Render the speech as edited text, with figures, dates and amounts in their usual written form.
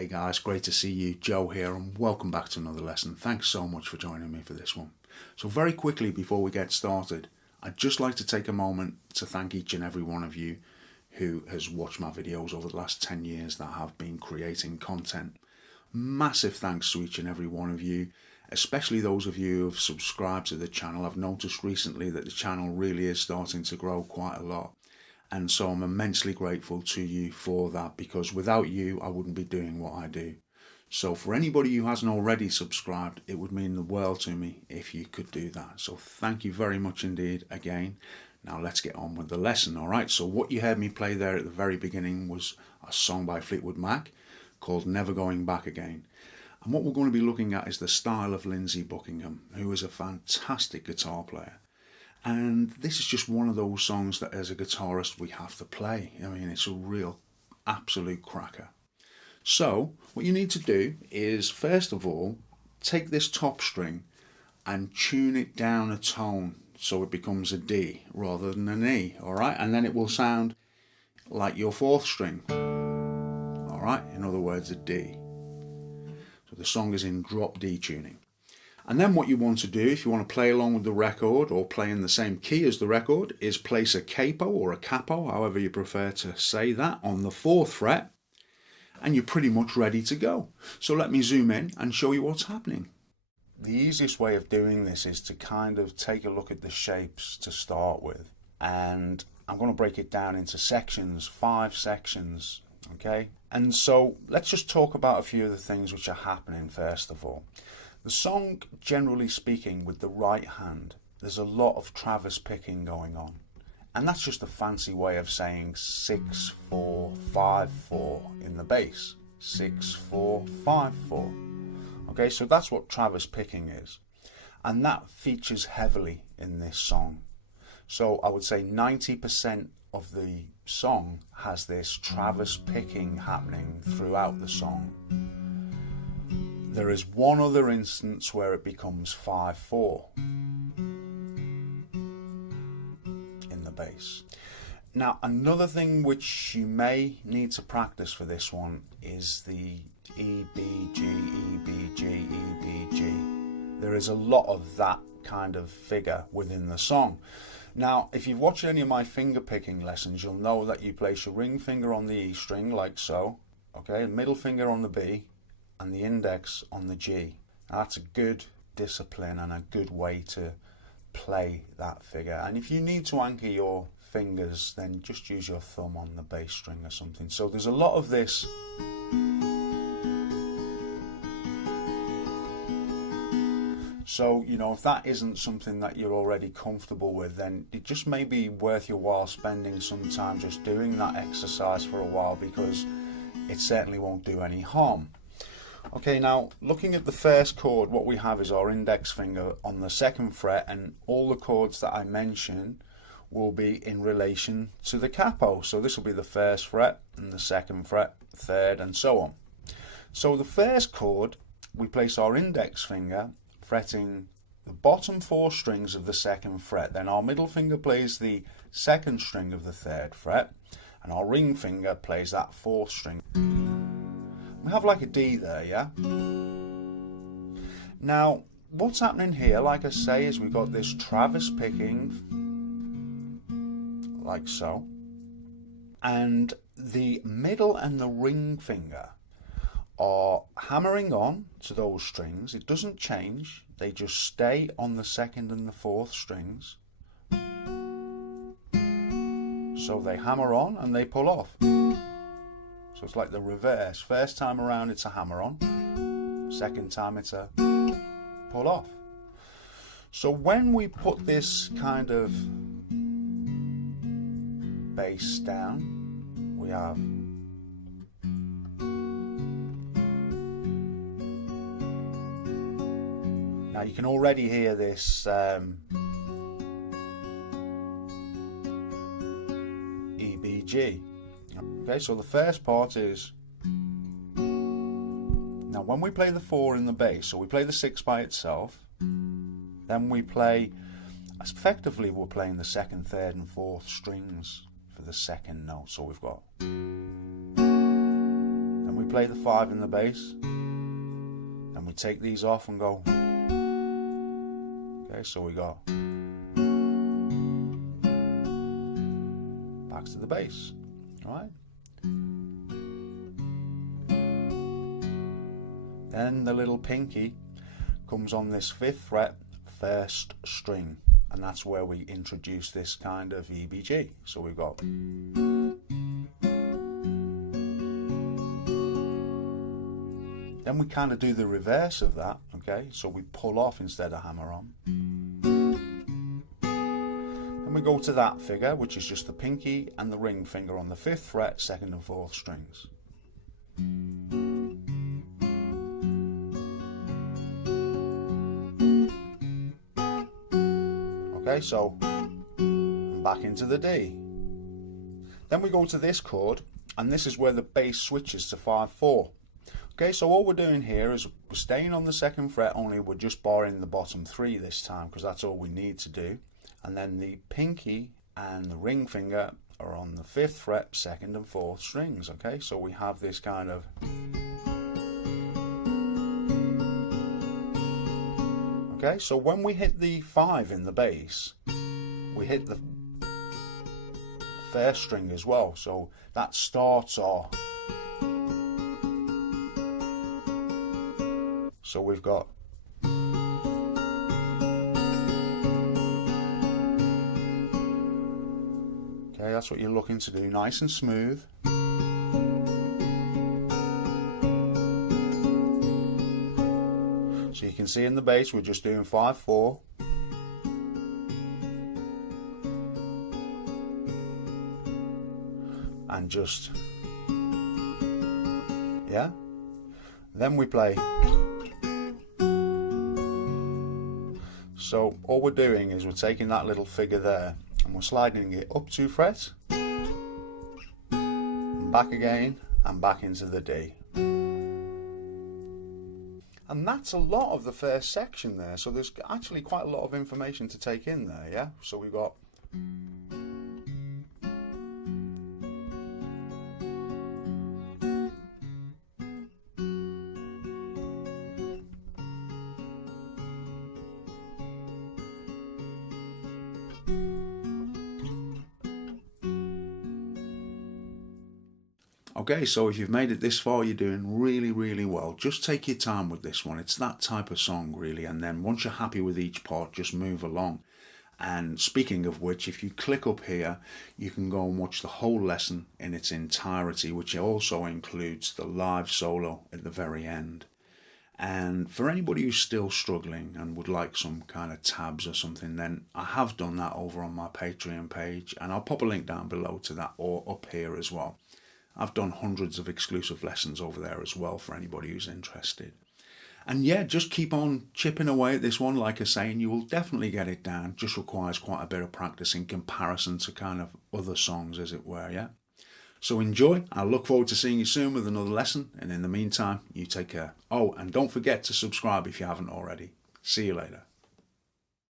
Hey guys, great to see you. Joe here and welcome back to another lesson. Thanks so much for joining me for this one. So very quickly before we get started, I'd just like to take a moment to thank each and every one of you who has watched my videos over the last 10 years that have been creating content. Massive thanks to each and every one of you, especially those of you who have subscribed to the channel. I've noticed recently that the channel really is starting to grow quite a lot. And so I'm immensely grateful to you for that, because without you, I wouldn't be doing what I do. So for anybody who hasn't already subscribed, it would mean the world to me if you could do that. So thank you very much indeed again. Now let's get on with the lesson, all right? So what you heard me play there at the very beginning was a song by Fleetwood Mac called Never Going Back Again. And what we're going to be looking at is the style of Lindsey Buckingham, who is a fantastic guitar player. And this is just one of those songs that as a guitarist we have to play. I mean, it's a real absolute cracker. So what you need to do is, first of all, take this top string and tune it down a tone so it becomes a D rather than an E, all right? And then it will sound like your fourth string, all right? In other words, a D. So the song is in drop D tuning. And then what you want to do, if you want to play along with the record or play in the same key as the record, is place a capo or a capo, however you prefer to say that, on the 4th fret, and you're pretty much ready to go. So let me zoom in and show you what's happening. The easiest way of doing this is to kind of take a look at the shapes to start with. And I'm going to break it down into sections, 5 sections, okay? And so let's just talk about a few of the things which are happening first of all. The song, generally speaking, with the right hand, there's a lot of Travis picking going on. And that's just a fancy way of saying 6, 4, 5, 4 in the bass. 6, 4, 5, 4. Okay, so that's what Travis picking is. And that features heavily in this song. So I would say 90% of the song has this Travis picking happening throughout the song. There is one other instance where it becomes 5-4 in the bass. Now another thing which you may need to practice for this one is the E, B, G, E, B, G, E, B, G. There is a lot of that kind of figure within the song. Now if you've watched any of my finger picking lessons, you'll know that you place your ring finger on the E string like so, okay, middle finger on the B, and the index on the G. Now that's a good discipline and a good way to play that figure. And if you need to anchor your fingers, then just use your thumb on the bass string or something. So there's a lot of this. So, you know, if that isn't something that you're already comfortable with, then it just may be worth your while spending some time just doing that exercise for a while, because it certainly won't do any harm. Okay, now looking at the first chord, what we have is our index finger on the 2nd fret, and all the chords that I mention will be in relation to the capo. So this will be the 1st fret and the 2nd fret, 3rd, and so on. So the first chord, we place our index finger fretting the bottom 4 strings of the 2nd fret. Then our middle finger plays the 2nd string of the 3rd fret, and our ring finger plays that 4th string. We have like a D there, yeah? Now, what's happening here, like I say, is we've got this Travis picking, like so, and the middle and the ring finger are hammering on to those strings. It doesn't change, they just stay on the 2nd and the 4th strings. So they hammer on and they pull off. So it's like the reverse. First time around it's a hammer on, 2nd time it's a pull off. So when we put this kind of bass down, we have now you can already hear this E, B, G. Okay, so the first part is, now when we play the 4 in the bass, so we play the 6 by itself, then we play, effectively we're playing the 2nd, 3rd and 4th strings for the 2nd note. So we've got, then we play the 5 in the bass, and we take these off and go. Okay, so we go back to the bass, alright? Then the little pinky comes on this 5th fret, 1st string, and that's where we introduce this kind of EBG. So we've got then we kind of do the reverse of that, okay? So we pull off instead of hammer on. Then we go to that figure, which is just the pinky and the ring finger on the 5th fret, 2nd and 4th strings. Okay, so back into the D. Then we go to this chord, and this is where the bass switches to 5/4. Okay, so all we're doing here is we're staying on the 2nd fret, only we're just borrowing the bottom 3 this time, because that's all we need to do. And then the pinky and the ring finger are on the 5th fret, 2nd and 4th strings. Okay, so we have this kind of. Okay, so when we hit the 5 in the bass, we hit the 1st string as well, so that starts our. So we've got. Okay, that's what you're looking to do, nice and smooth. So you can see in the bass we're just doing 5/4. And just, yeah. Then we play. So all we're doing is we're taking that little figure there and we're sliding it up 2 frets, and back again, and back into the D. And that's a lot of the first section there, so there's actually quite a lot of information to take in there, yeah? So we've got. Okay, so if you've made it this far, you're doing really, really well. Just take your time with this one. It's that type of song, really. And then once you're happy with each part, just move along. And speaking of which, if you click up here, you can go and watch the whole lesson in its entirety, which also includes the live solo at the very end. And for anybody who's still struggling and would like some kind of tabs or something, then I have done that over on my Patreon page. And I'll pop a link down below to that, or up here as well. I've done hundreds of exclusive lessons over there as well for anybody who's interested. And yeah, just keep on chipping away at this one. Like I say, and you will definitely get it down. Just requires quite a bit of practice in comparison to kind of other songs, as it were, yeah? So enjoy. I look forward to seeing you soon with another lesson. And in the meantime, you take care. Oh, and don't forget to subscribe if you haven't already. See you later.